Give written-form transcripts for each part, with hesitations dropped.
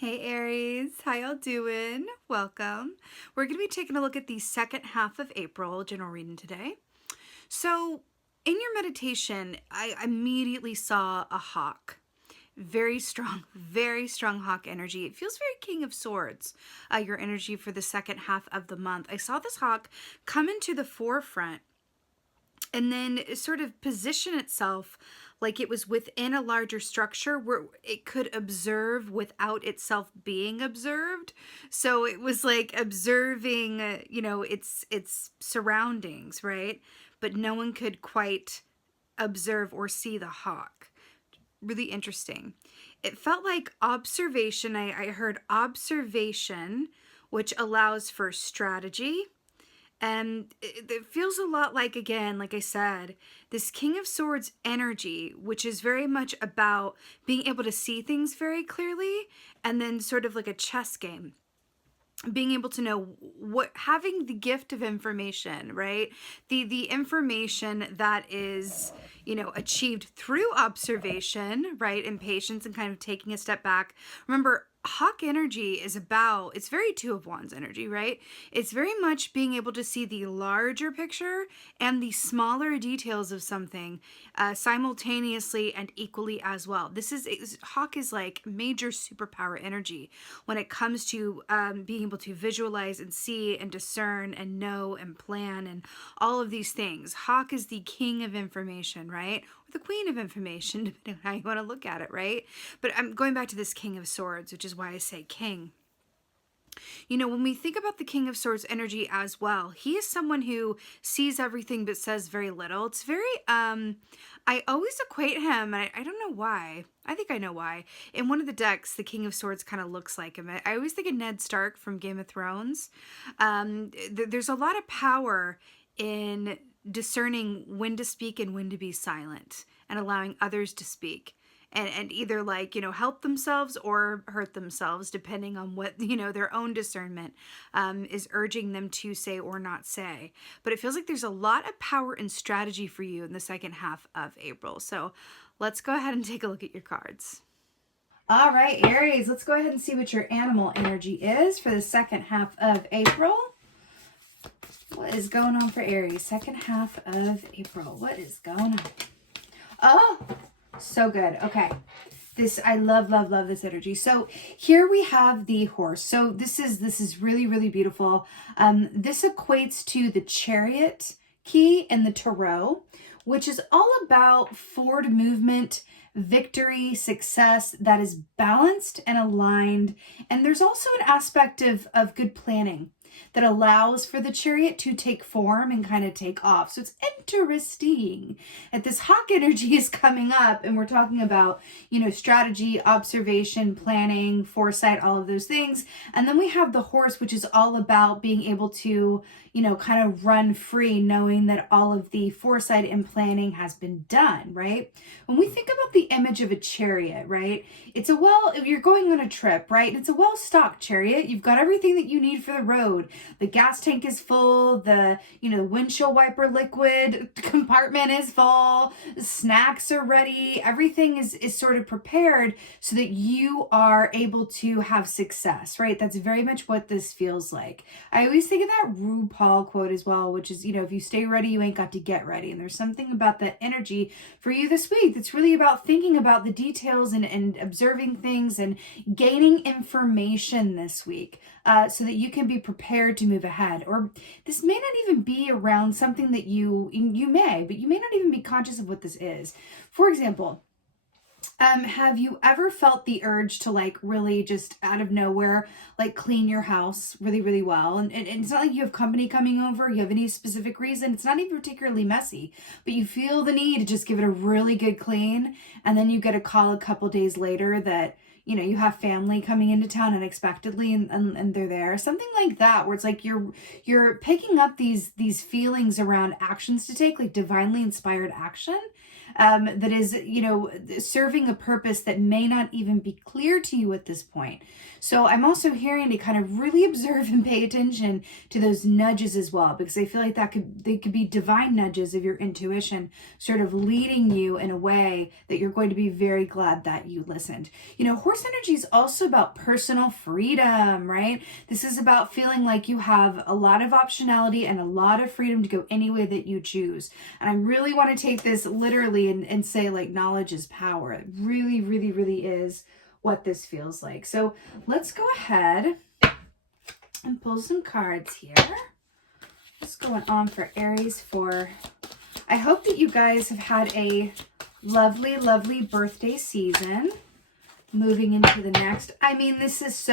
Hey Aries, how y'all doing? Welcome. We're going to be taking a look at the second half of April general reading today. So, in your meditation, I immediately saw a hawk. Very strong hawk energy. It feels very King of Swords, your energy for the second half of the month. I saw this hawk come into the forefront and then sort of position itself like it was within a larger structure where it could observe without itself being observed. So it was like observing, its surroundings, right? But no one could quite observe or see the hawk. Really interesting. It felt like observation. I heard observation, which allows for strategy, and it feels a lot like, again, like I said, this King of Swords energy, which is very much about being able to see things very clearly, and then sort of like a chess game. Being able to know what, having the gift of information, right? The information that is, achieved through observation, right? And patience and kind of taking a step back. Remember, hawk energy is about, it's very Two of Wands energy, right? It's very much being able to see the larger picture and the smaller details of something simultaneously and equally as well. Hawk is like major superpower energy when it comes to being able to visualize and see and discern and know and plan and all of these things. Hawk is the king of information, right? Or the queen of information, depending on how you want to look at it, right? But I'm going back to this King of Swords, which is why I say king. When we think about the King of Swords energy as well, he is someone who sees everything but says very little. It's very, I always equate him, and I don't know why. I think I know why. In one of the decks, the King of Swords kind of looks like him. I always think of Ned Stark from Game of Thrones. There's a lot of power in discerning when to speak and when to be silent and allowing others to speak. And either help themselves or hurt themselves depending on what their own discernment is urging them to say or not say. But it feels like there's a lot of power and strategy for you in the second half of April. So let's go ahead and take a look at your cards. All right, Aries, let's go ahead and see what your animal energy is for the second half of April. What is going on for Aries? Second half of April. What is going on? Oh, so good. Okay. I love this energy. So here we have the horse. So this is really, really beautiful. This equates to the Chariot key in the Tarot, which is all about forward movement, victory, success that is balanced and aligned. And there's also an aspect of good planning that allows for the Chariot to take form and kind of take off. So it's interesting that this hawk energy is coming up, and we're talking about, strategy, observation, planning, foresight, all of those things. And then we have the horse, which is all about being able to, kind of run free, knowing that all of the foresight and planning has been done, right? When we think about the image of a chariot, right? You're going on a trip, right? It's a well-stocked chariot. You've got everything that you need for the road. The gas tank is full. The windshield wiper liquid compartment is full. Snacks are ready. Everything is sort of prepared so that you are able to have success, right? That's very much what this feels like. I always think of that RuPaul quote as well, which is, if you stay ready, you ain't got to get ready. And there's something about that energy for you this week that's really about thinking about the details and observing things and gaining information this week so that you can be prepared to move ahead. Or this may not even be around something that you may, but you may not even be conscious of what this is. For example, have you ever felt the urge to really just out of nowhere, clean your house really, really well? And it's not like you have company coming over, you have any specific reason. It's not even particularly messy, but you feel the need to just give it a really good clean. And then you get a call a couple days later that, you have family coming into town unexpectedly and they're there. Something like that, where it's like you're picking up these feelings around actions to take, like divinely inspired action. that is, you know, serving a purpose that may not even be clear to you at this point. So I'm also hearing to kind of really observe and pay attention to those nudges as well, because I feel like they could be divine nudges of your intuition, sort of leading you in a way that you're going to be very glad that you listened. You know, horse energy is also about personal freedom, right? This is about feeling like you have a lot of optionality and a lot of freedom to go any way that you choose. And I really want to take this literally and say, like, knowledge is power. It really, really, really is what this feels like. So let's go ahead and pull some cards here. What's going on for Aries for... I hope that you guys have had a lovely, lovely birthday season. Moving into the next. I mean, this is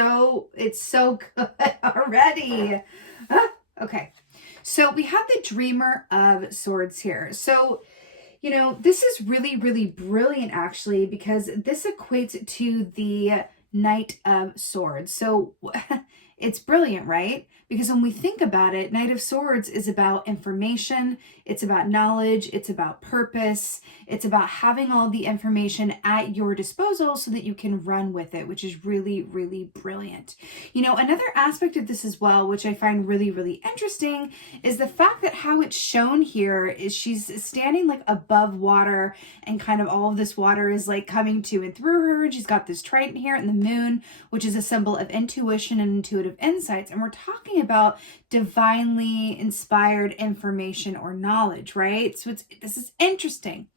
it's so good already. Okay. So we have the Dreamer of Swords here. So, you know, this is really, really brilliant, actually, because this equates to the Knight of Swords. So it's brilliant, right? Because when we think about it, Knight of Swords is about information, it's about knowledge, it's about purpose, it's about having all the information at your disposal so that you can run with it, which is really, really brilliant. You know, another aspect of this as well, which I find really, really interesting, is the fact that how it's shown here is she's standing like above water, and kind of all of this water is like coming to and through her. She's got this trident here and the moon, which is a symbol of intuition and intuitive insights. And we're talking about divinely inspired information or knowledge, right? So this is interesting.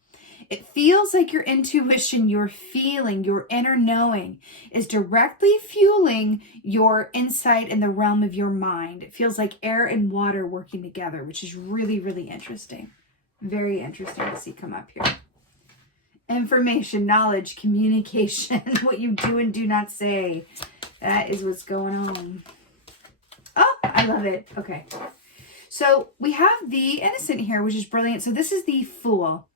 It feels like your intuition, your feeling, your inner knowing is directly fueling your insight in the realm of your mind. It feels like air and water working together, which is really, really interesting. Very interesting to see come up here. Information, knowledge, communication, what you do and do not say. That is what's going on. Oh, I love it. Okay. So we have the Innocent here, which is brilliant. So this is the Fool.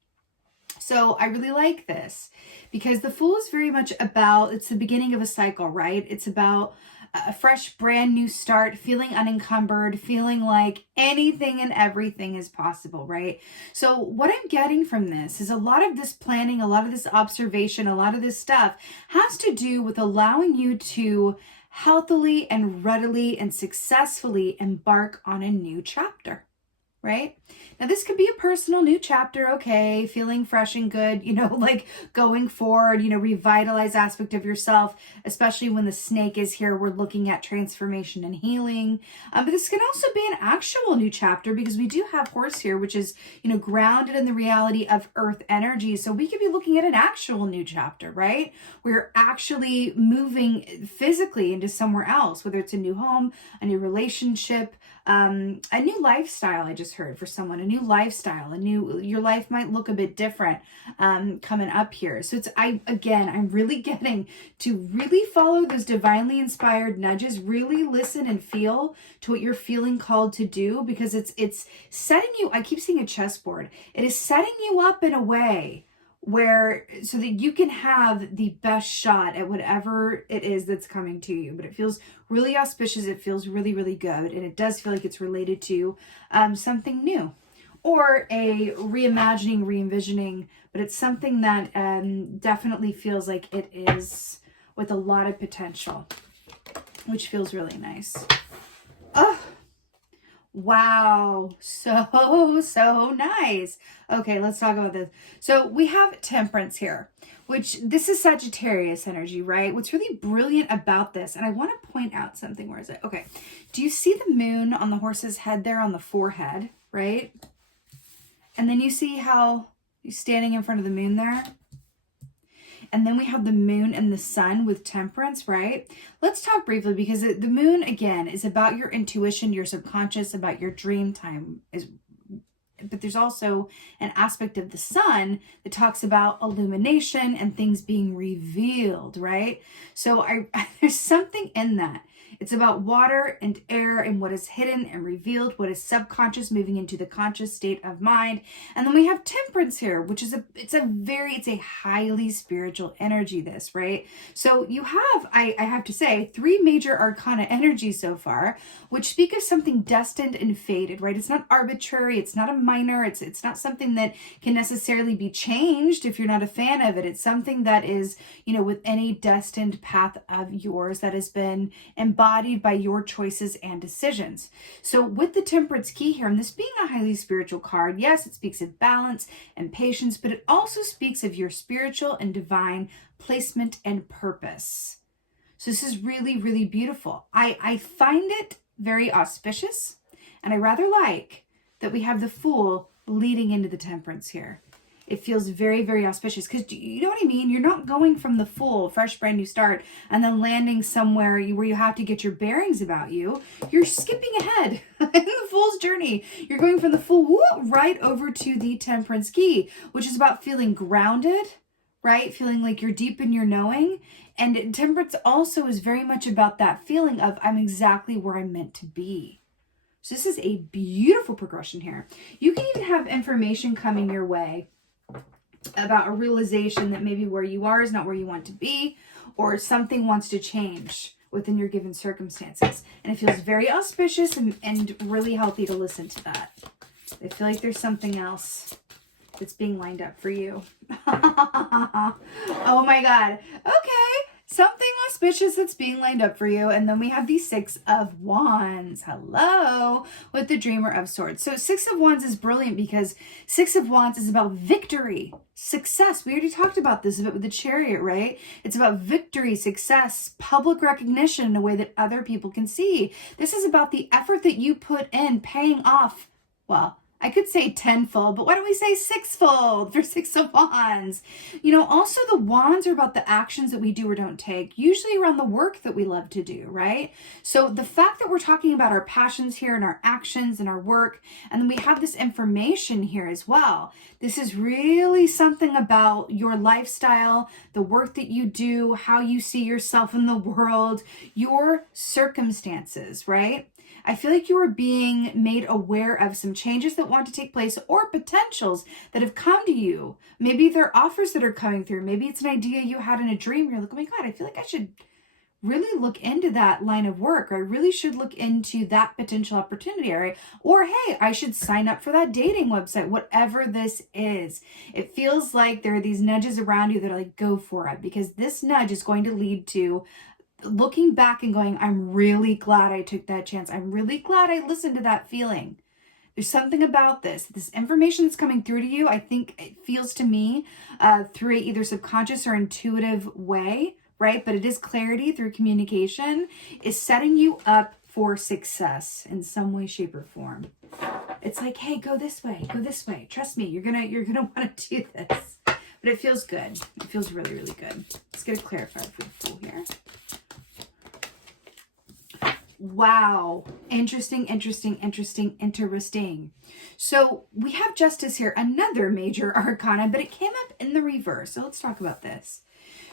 So I really like this because the Fool is very much about, it's the beginning of a cycle, right? It's about a fresh, brand new start, feeling unencumbered, feeling like anything and everything is possible, right? So what I'm getting from this is a lot of this planning, a lot of this observation, a lot of this stuff has to do with allowing you to healthily and readily and successfully embark on a new chapter, right? Now, this could be a personal new chapter, okay, feeling fresh and good, you know, like going forward, you know, revitalize aspect of yourself, especially when the snake is here. We're looking at transformation and healing. But this can also be an actual new chapter because we do have horse here, which is, you know, grounded in the reality of earth energy. So we could be looking at an actual new chapter, right? We're actually moving physically into somewhere else, whether it's a new home, a new relationship, a new lifestyle. I just heard for someone, a new lifestyle, your life might look a bit different coming up here. So I'm really getting to really follow those divinely inspired nudges, really listen and feel to what you're feeling called to do, because it's setting you, I keep seeing a chessboard. It is setting you up in a way where, so that you can have the best shot at whatever it is that's coming to you. But it feels really auspicious. It feels really, really good. And it does feel like it's related to something new or a reimagining, re-envisioning, but it's something that definitely feels like it is with a lot of potential, which feels really nice. Oh, wow. So nice. Okay, let's talk about this. So we have Temperance here, which this is Sagittarius energy, right? What's really brilliant about this, and I want to point out something. Where is it? Okay. Do you see the moon on the horse's head there on the forehead, right? And then you see how he's standing in front of the moon there? And then we have the moon and the sun with Temperance, right? Let's talk briefly, because the moon, again, is about your intuition, your subconscious, about your dream time. But there's also an aspect of the sun that talks about illumination and things being revealed, right? So there's something in that. It's about water and air and what is hidden and revealed, what is subconscious moving into the conscious state of mind. And then we have Temperance here, which is it's a highly spiritual energy, this, right? So you have, I have to say, 3 major arcana energies so far, which speak of something destined and fated, right? It's not arbitrary, it's not a minor, it's not something that can necessarily be changed if you're not a fan of it. It's something that is, with any destined path of yours that has been embodied by your choices and decisions. So with the Temperance key here, and this being a highly spiritual card, yes, it speaks of balance and patience, but it also speaks of your spiritual and divine placement and purpose. So this is really, really beautiful. I find it very auspicious, and I rather like that we have the Fool leading into the Temperance here. It feels very, very auspicious because you know what I mean? You're not going from the Fool, fresh, brand new start, and then landing somewhere where you have to get your bearings about you. You're skipping ahead in the Fool's journey. You're going from the Fool right over to the Temperance key, which is about feeling grounded, right? Feeling like you're deep in your knowing. And Temperance also is very much about that feeling of I'm exactly where I'm meant to be. So this is a beautiful progression here. You can even have information coming your way about a realization that maybe where you are is not where you want to be, or something wants to change within your given circumstances. And it feels very auspicious and really healthy to listen to that. I feel like there's something else that's being lined up for you. Oh my God. Okay. Something auspicious that's being lined up for you. And then we have the 6 of Wands. Hello. With the Dreamer of Swords. So 6 of Wands is brilliant because 6 of Wands is about victory, success. We already talked about this a bit with the Chariot, right? It's about victory, success, public recognition in a way that other people can see. This is about the effort that you put in paying off. Well, I could say tenfold, but why don't we say sixfold for 6 of Wands? Also the Wands are about the actions that we do or don't take, usually around the work that we love to do, right? So the fact that we're talking about our passions here and our actions and our work, and then we have this information here as well. This is really something about your lifestyle, the work that you do, how you see yourself in the world, your circumstances, right? I feel like you are being made aware of some changes that want to take place or potentials that have come to you. Maybe they're offers that are coming through. Maybe it's an idea you had in a dream. You're like, oh my God, I feel like I should really look into that line of work. I really should look into that potential opportunity. Or hey, I should sign up for that dating website, whatever this is. It feels like there are these nudges around you that are like, go for it, because this nudge is going to lead to looking back and going, I'm really glad I took that chance. I'm really glad I listened to that feeling. There's something about this information that's coming through to you. I think it feels to me through either subconscious or intuitive way, right? But it is clarity through communication, is setting you up for success in some way, shape, or form. It's like, hey, go this way, trust me, you're gonna want to do this. But it feels good. It feels really, really good. Let's get a clarifier for the Fool here. Wow. Interesting. So we have Justice here, another major arcana, but it came up in the reverse. So let's talk about this.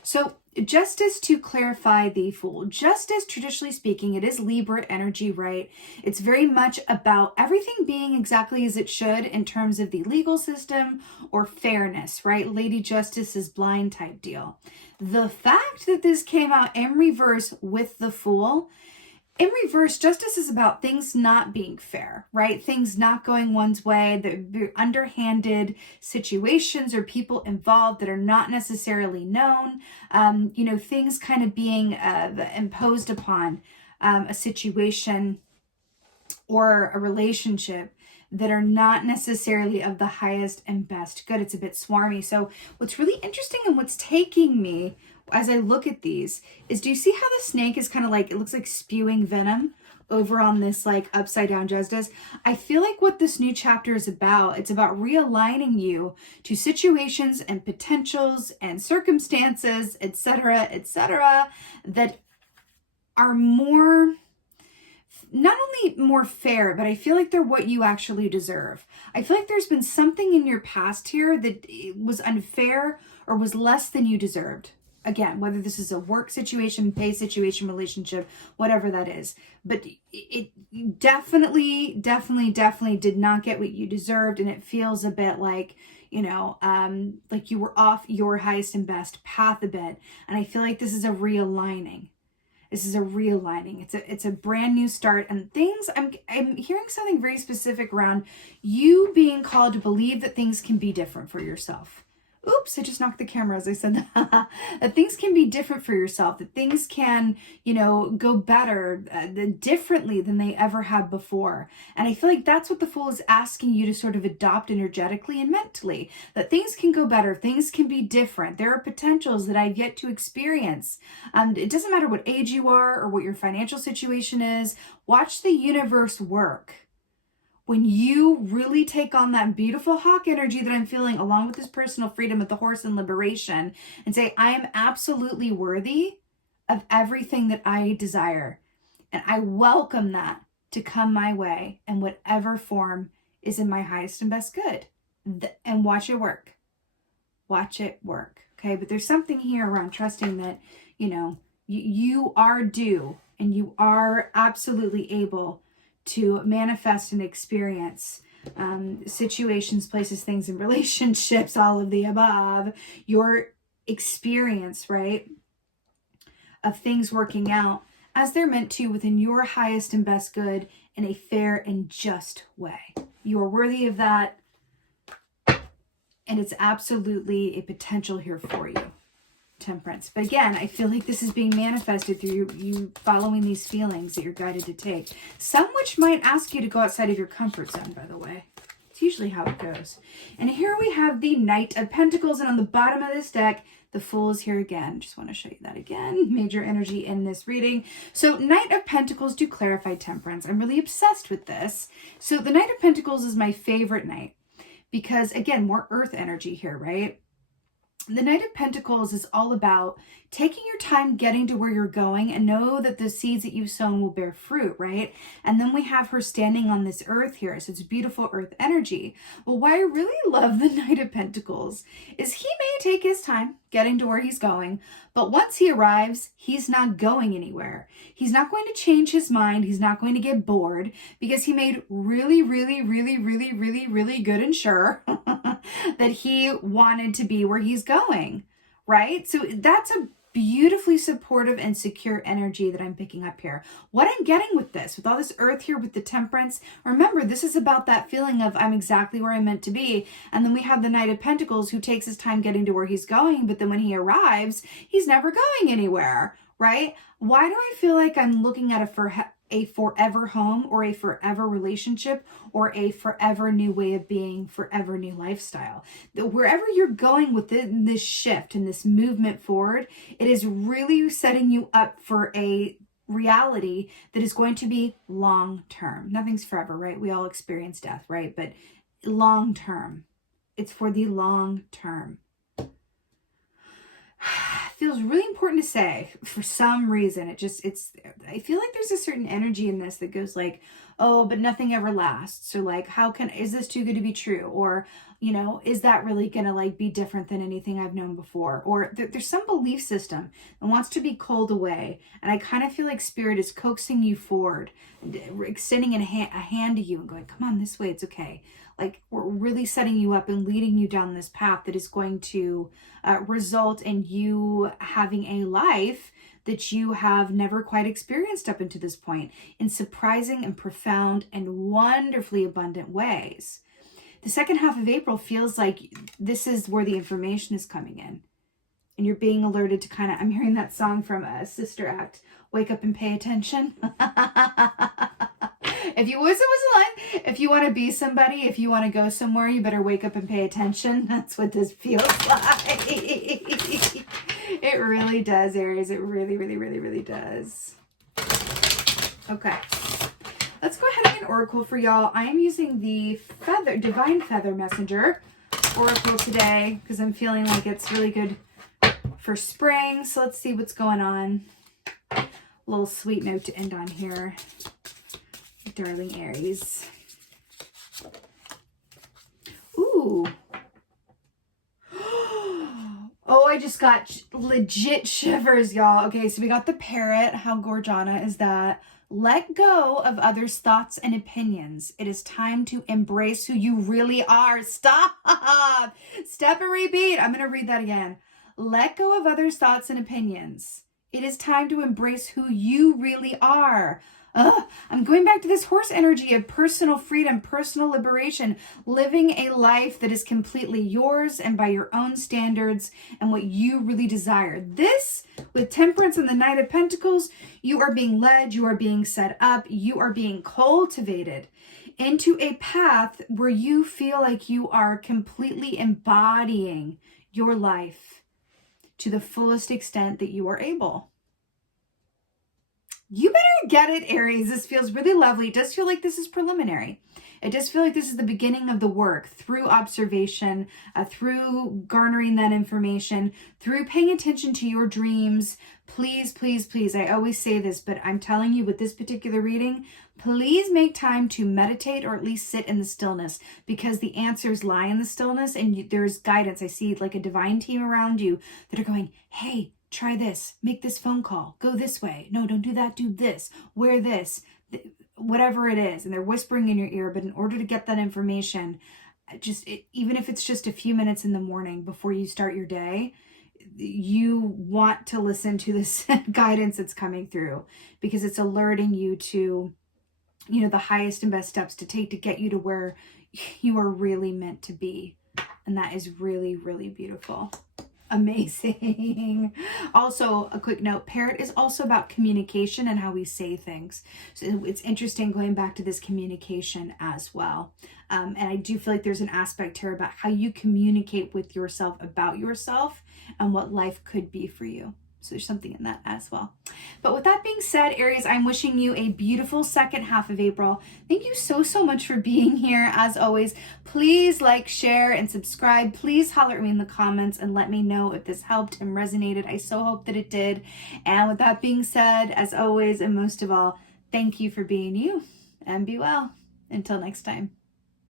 So Justice, to clarify the Fool. Justice, traditionally speaking, it is Libra energy, right? It's very much about everything being exactly as it should in terms of the legal system or fairness, right? Lady Justice is blind type deal. The fact that this came out in reverse with the Fool, in reverse, Justice is about things not being fair, right? Things not going one's way, the underhanded situations or people involved that are not necessarily known, things kind of being imposed upon a situation or a relationship that are not necessarily of the highest and best good. It's a bit swarmy. So what's really interesting and what's taking me as I look at these is, do you see how the snake is kind of like, it looks like spewing venom over on this like upside down Justice? I feel like what this new chapter is about, it's about realigning you to situations and potentials and circumstances, etc., that are more, not only more fair, but I feel like they're what you actually deserve. I feel like there's been something in your past here that was unfair or was less than you deserved. again, whether this is a work situation, pay situation, relationship, whatever that is. But it definitely did not get what you deserved. And it feels a bit like, you know, like you were off your highest and best path a bit. And I feel like this is a realigning. This is a realigning. It's a brand new start, and things, I'm hearing something very specific around you being called to believe that things can be different for yourself. Oops, I just knocked the camera as I said that. That things can be different for yourself, that things can, you know, go better, differently than they ever have before. And I feel like that's what the Fool is asking you to sort of adopt energetically and mentally, that things can go better, things can be different. There are potentials that I've yet to experience. It doesn't matter what age you are or what your financial situation is. Watch the universe work. When you really take on that beautiful hawk energy that I'm feeling, along with this personal freedom with the horse and liberation, and say, I am absolutely worthy of everything that I desire. And I welcome that to come my way in whatever form is in my highest and best good. And watch it work. Watch it work. Okay. But there's something here around trusting that, you know, you are due and you are absolutely able to manifest and experience situations, places, things, and relationships, all of the above, your experience, right, of things working out as they're meant to within your highest and best good in a fair and just way. You are worthy of that, and it's absolutely a potential here for you. Temperance. But again, I feel like this is being manifested through you following these feelings that you're guided to take. Some which might ask you to go outside of your comfort zone, by the way. It's usually how it goes. And here we have the Knight of Pentacles. And on the bottom of this deck, the Fool is here again. Just want to show you that again. Major energy in this reading. So Knight of Pentacles do clarify temperance. I'm really obsessed with this. So the Knight of Pentacles is my favorite knight. Because again, more earth energy here, right? The Knight of Pentacles is all about taking your time getting to where you're going and know that the seeds that you've sown will bear fruit, right? And then we have her standing on this earth here. So it's beautiful earth energy. Well, why I really love the Knight of Pentacles is he may take his time getting to where he's going, but once he arrives, he's not going anywhere. He's not going to change his mind. He's not going to get bored because he made really good and sure that he wanted to be where he's going, right? So that's a beautifully supportive and secure energy that I'm picking up here. What I'm getting with this, with all this earth here, with the temperance, remember, this is about that feeling of I'm exactly where I'm meant to be. And then we have the Knight of Pentacles who takes his time getting to where he's going, but then when he arrives, he's never going anywhere, right? Why do I feel like I'm looking at a forever home or a forever relationship or a forever new way of being, forever new lifestyle? Wherever you're going within this shift and this movement forward, it is really setting you up for a reality that is going to be long term. Nothing's forever, right? We all experience death, right? But long term. It's for the long term. Feels really important to say for some reason. I feel like there's a certain energy in this that goes like, oh, but nothing ever lasts. So like, is this too good to be true? Or, you know, is that really going to like be different than anything I've known before? Or there's some belief system that wants to be culled away. And I kind of feel like Spirit is coaxing you forward, extending a hand to you and going, come on this way. It's okay. Like we're really setting you up and leading you down this path that is going to result in you having a life that you have never quite experienced up until this point in surprising and profound and wonderfully abundant ways. The second half of April feels like this is where the information is coming in. And you're being alerted to kind of, I'm hearing that song from Sister Act, Wake Up and Pay Attention. If you want to be somebody, if you want to go somewhere, you better wake up and pay attention. That's what this feels like. It really does, Aries. It really does. Okay. Let's go ahead and get an oracle for y'all. I am using the Divine Feather Messenger oracle today because I'm feeling like it's really good for spring. So let's see what's going on. A little sweet note to end on here. Darling Aries. Ooh. Oh, I just got legit shivers, y'all. Okay, so we got the parrot. How gorgiana is that? Let go of others' thoughts and opinions. It is time to embrace who you really are. Stop. Step and repeat. I'm going to read that again. Let go of others' thoughts and opinions. It is time to embrace who you really are. I'm going back to this horse energy of personal freedom, personal liberation, living a life that is completely yours and by your own standards and what you really desire. This, with Temperance and the Knight of Pentacles, you are being led, you are being set up, you are being cultivated into a path where you feel like you are completely embodying your life to the fullest extent that you are able. You better get it, Aries. This feels really lovely. It does feel like this is preliminary. It does feel like this is the beginning of the work through observation, through garnering that information, through paying attention to your dreams. Please, please, please. I always say this, but I'm telling you with this particular reading, please make time to meditate or at least sit in the stillness, because the answers lie in the stillness and there's guidance. I see like a divine team around you that are going, hey, try this, make this phone call, go this way. No, don't do that, do this, wear this, whatever it is. And they're whispering in your ear, but in order to get that information, even if it's just a few minutes in the morning before you start your day, you want to listen to this guidance that's coming through, because it's alerting you to, the highest and best steps to take to get you to where you are really meant to be. And that is really, really beautiful. Amazing. Also, a quick note, parrot is also about communication and how we say things. So it's interesting going back to this communication as well. And I do feel like there's an aspect here about how you communicate with yourself about yourself and what life could be for you. So there's something in that as well. But with that being said, Aries, I'm wishing you a beautiful second half of April. Thank you so, so much for being here. As always, please like, share, and subscribe. Please holler at me in the comments and let me know if this helped and resonated. I so hope that it did. And with that being said, as always, and most of all, thank you for being you, and be well. Until next time.